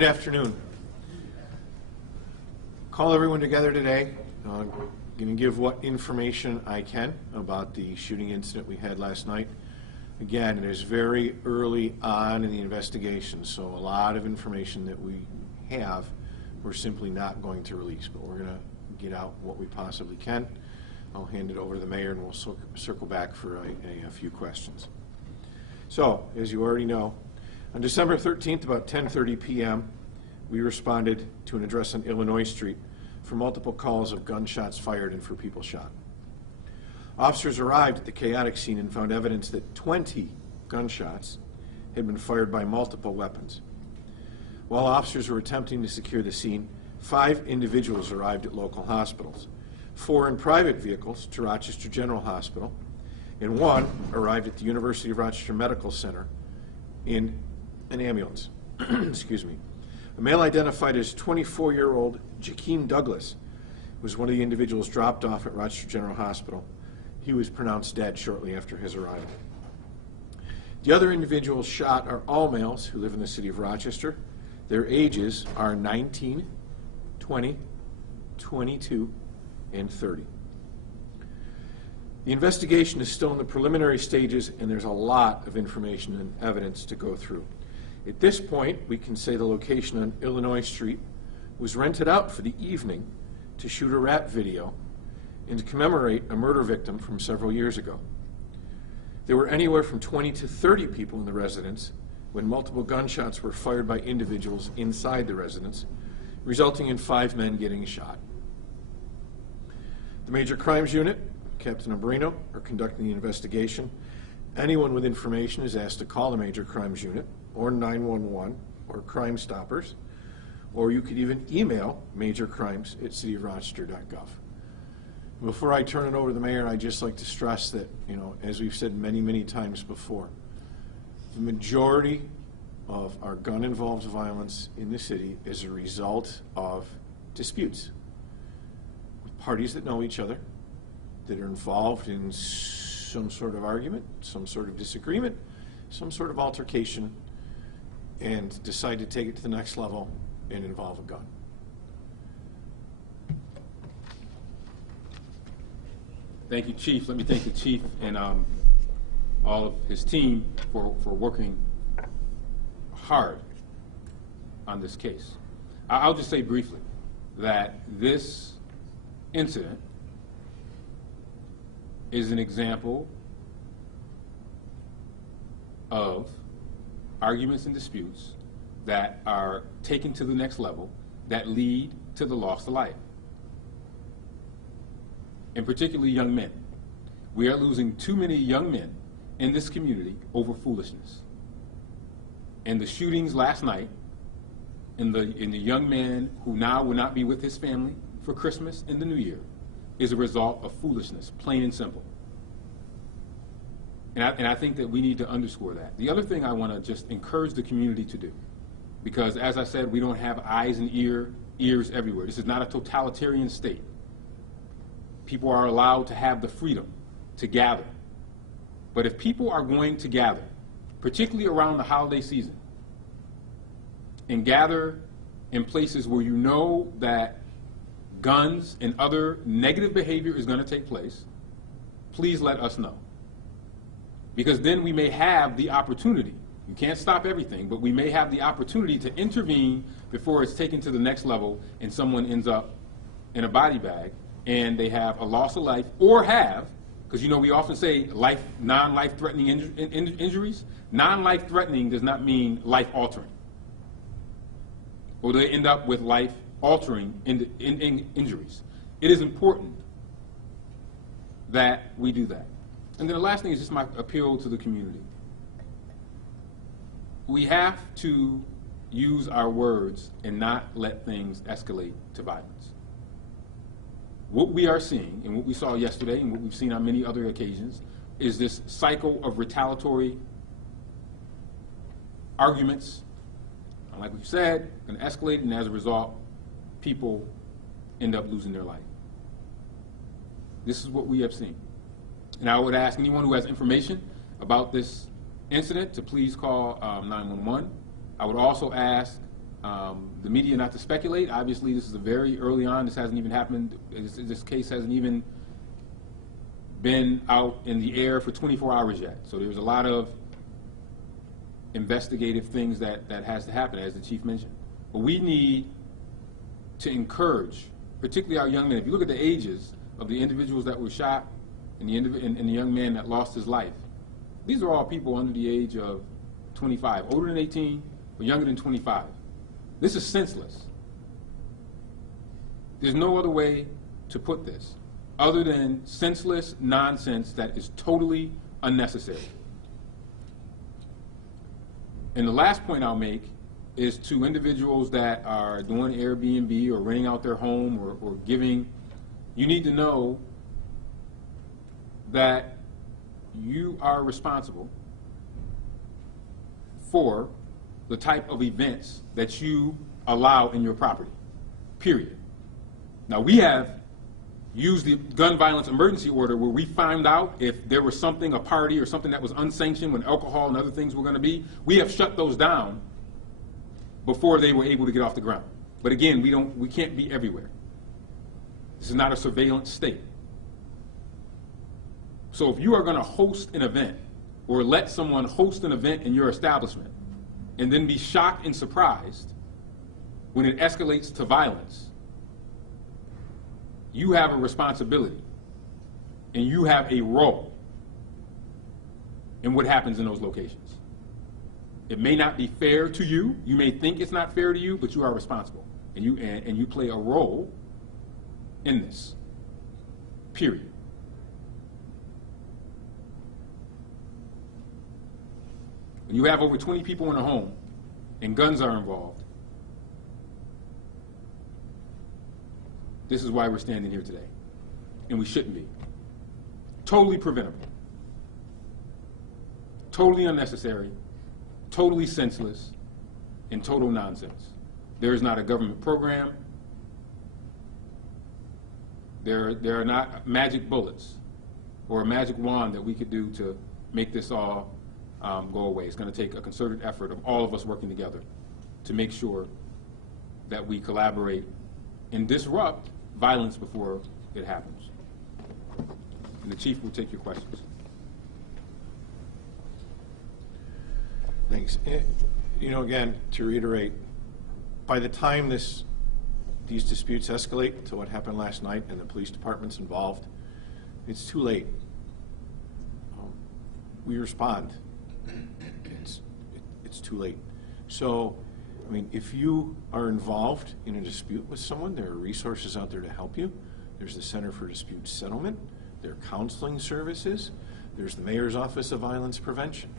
Good afternoon. Call everyone together today. I'm going to give what information I can about the shooting incident we had last night. Again, it is very early on in the investigation, so a lot of information that we have we're simply not going to release, but we're going to get out what we possibly can. I'll hand it over to the mayor and we'll circle back for a few questions. So, as you already know, on December 13th, about 10:30 p.m., we responded to an address on Illinois Street for multiple calls of gunshots fired and for people shot. Officers arrived at the chaotic scene and found evidence that 20 gunshots had been fired by multiple weapons. While officers were attempting to secure the scene, 5 individuals arrived at local hospitals, 4 in private vehicles to Rochester General Hospital, and 1 arrived at the University of Rochester Medical Center in an ambulance. Excuse me. A male identified as 24-year-old Jakeem Douglas was one of the individuals dropped off at Rochester General Hospital. He was pronounced dead shortly after his arrival. The other individuals shot are all males who live in the city of Rochester. Their ages are 19, 20, 22, and 30. The investigation is still in the preliminary stages, and there's a lot of information and evidence to go through. At this point, we can say the location on Illinois Street was rented out for the evening to shoot a rap video and to commemorate a murder victim from several years ago. There were anywhere from 20 to 30 people in the residence when multiple gunshots were fired by individuals inside the residence, resulting in 5 men getting shot. The Major Crimes Unit, Captain Abrino, are conducting the investigation. Anyone with information is asked to call the Major Crimes Unit or 911 or Crime Stoppers, or you could even email majorcrimes@cityofrochester.gov. Before I turn it over to the mayor, I'd just like to stress that, as we've said many, many times before, the majority of our gun-involved violence in the city is a result of disputes with parties that know each other, that are involved in some sort of argument, some sort of disagreement, some sort of altercation, and decide to take it to the next level and involve a gun. Thank you, Chief. Let me thank the Chief and all of his team for working hard on this case. I'll just say briefly that this incident is an example of arguments and disputes that are taken to the next level that lead to the loss of life, and particularly young men. We are losing too many young men in this community over foolishness. And the shootings last night in the young man who now will not be with his family for Christmas and the New Year is a result of foolishness, plain and simple. And I think that we need to underscore that. The other thing I want to just encourage the community to do, because as I said, we don't have eyes and ears everywhere. This is not a totalitarian state. People are allowed to have the freedom to gather. But if people are going to gather, particularly around the holiday season, and gather in places where you know that guns and other negative behavior is going to take place, please let us know. Because then we may have the opportunity, you can't stop everything, but we may have the opportunity to intervene before it's taken to the next level and someone ends up in a body bag and they have a loss of life, or have, because we often say non-life threatening injuries. Non-life threatening does not mean life altering. Or they end up with life altering injuries. It is important that we do that. And then the last thing is just my appeal to the community. We have to use our words and not let things escalate to violence. What we are seeing, and what we saw yesterday, and what we've seen on many other occasions, is this cycle of retaliatory arguments. Like we've said, going to escalate, and as a result, people end up losing their life. This is what we have seen. And I would ask anyone who has information about this incident to please call 911. I would also ask the media not to speculate. Obviously, this is a very early on. This hasn't even happened. This case hasn't even been out in the air for 24 hours yet. So there's a lot of investigative things that has to happen, as the chief mentioned. But we need to encourage, particularly our young men. If you look at the ages of the individuals that were shot and the young man that lost his life, these are all people under the age of 25, older than 18, but younger than 25. This is senseless. There's no other way to put this other than senseless nonsense that is totally unnecessary. And the last point I'll make is to individuals that are doing Airbnb or renting out their home or giving, you need to know that you are responsible for the type of events that you allow in your property, period. Now, we have used the gun violence emergency order where we found out if there was something, a party or something that was unsanctioned when alcohol and other things were going to be, we have shut those down before they were able to get off the ground. But again, we can't be everywhere. This is not a surveillance state. So if you are going to host an event or let someone host an event in your establishment and then be shocked and surprised when it escalates to violence, you have a responsibility and you have a role in what happens in those locations. It may not be fair to you. You may think it's not fair to you, but you are responsible, and you play a role in this, period. When you have over 20 people in a home and guns are involved, this is why we're standing here today, and we shouldn't be. Totally preventable, totally unnecessary, totally senseless, and total nonsense. There is not a government program. There are not magic bullets or a magic wand that we could do to make this all go away. It's going to take a concerted effort of all of us working together to make sure that we collaborate and disrupt violence before it happens. And the chief will take your questions. Thanks. You know, again, to reiterate, by the time these disputes escalate to what happened last night and the police department's involved, it's too late. We respond. It's too late. So, I mean, if you are involved in a dispute with someone, there are resources out there to help you. There's the Center for Dispute Settlement. There are counseling services. There's the Mayor's Office of Violence Prevention.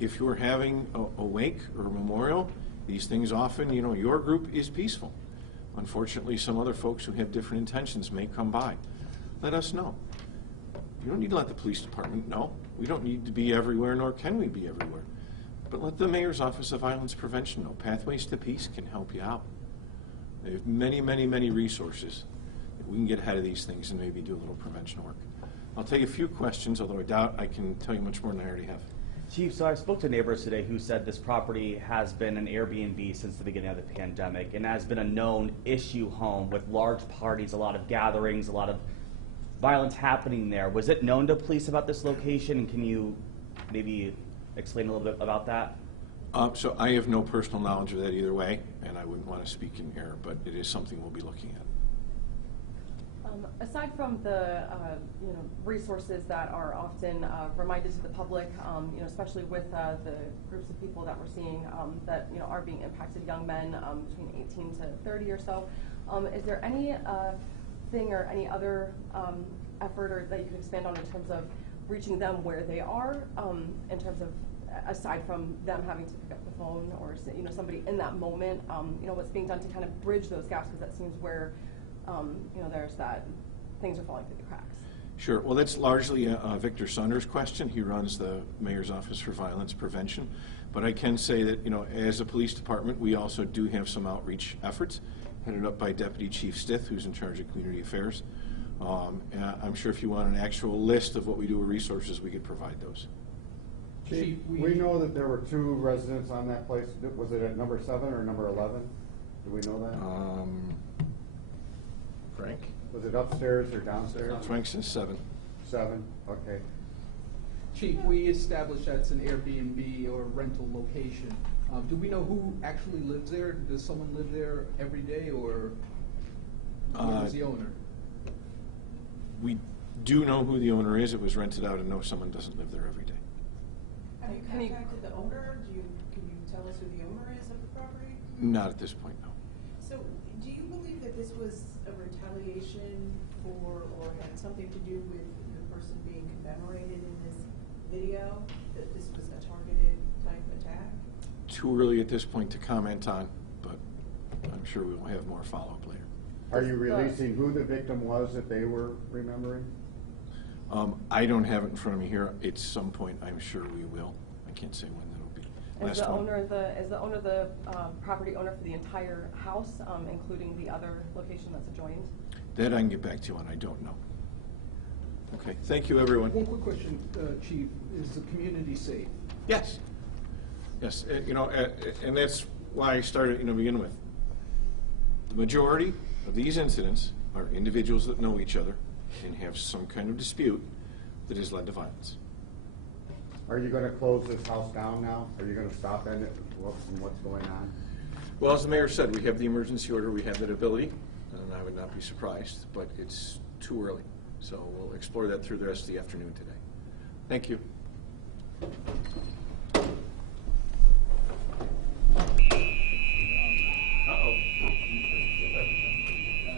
If you're having a wake or a memorial, these things often, you know, your group is peaceful. Unfortunately, some other folks who have different intentions may come by. Let us know. You don't need to let the police department know. We don't need to be everywhere, nor can we be everywhere. But let the Mayor's Office of Violence Prevention know. Pathways to Peace can help you out. They have many, many, many resources that we can get ahead of these things and maybe do a little prevention work. I'll take a few questions, although I doubt I can tell you much more than I already have. Chief, so I spoke to neighbors today who said this property has been an Airbnb since the beginning of the pandemic and has been a known issue home with large parties, a lot of gatherings, a lot of violence happening there. Was it known to police about this location, and can you maybe explain a little bit about that? So I have no personal knowledge of that either way, and I wouldn't want to speak in error, but it is something we'll be looking at. Aside from the resources that are often reminded to the public, especially with the groups of people that we're seeing that are being impacted, young men between 18 to 30 or so, is there any thing or any other effort or that you could expand on in terms of reaching them where they are, in terms of aside from them having to pick up the phone or somebody in that moment, what's being done to kind of bridge those gaps, because that seems where there's that things are falling through the cracks. Sure. Well, that's largely Victor Saunders' question. He runs the Mayor's Office for Violence Prevention. But I can say that, as a police department, we also do have some outreach efforts headed up by Deputy Chief Stith, who's in charge of community affairs. And I'm sure if you want an actual list of what we do with resources, we could provide those. Chief, We know that there were 2 residents on that place. Was it at number 7 or number 11? Do we know that? Frank? Was it upstairs or downstairs? Frank's in 7. 7, okay. Chief, we established that it's an Airbnb or rental location. Do we know who actually lives there? Does someone live there every day, or who is the owner? We do know who the owner is. It was rented out, and no, someone doesn't live there every day. Have you Can you- contacted the owner? Can you tell us who the owner is of the property? Not at this point, no. So, do you believe that this was a retaliation for, or had something to do with the person being commemorated in this video? That this was a targeted type attack? Too early at this point to comment on, but I'm sure we'll have more follow-up later. Are you releasing who the victim was that they were remembering? I don't have it in front of me here. At some point, I'm sure we will. I can't say when that'll be. Is the owner the property owner for the entire house, including the other location that's adjoined? That I can get back to you on. I don't know. Okay, thank you, everyone. One quick question, Chief. Is the community safe? Yes. Yes, and that's why I started, begin with. The majority of these incidents are individuals that know each other and have some kind of dispute that has led to violence. Are you going to close this house down now? Are you going to stop in it? What's going on? Well, as the mayor said, we have the emergency order, we have that ability, and I would not be surprised, but it's too early. So we'll explore that through the rest of the afternoon today. Thank you.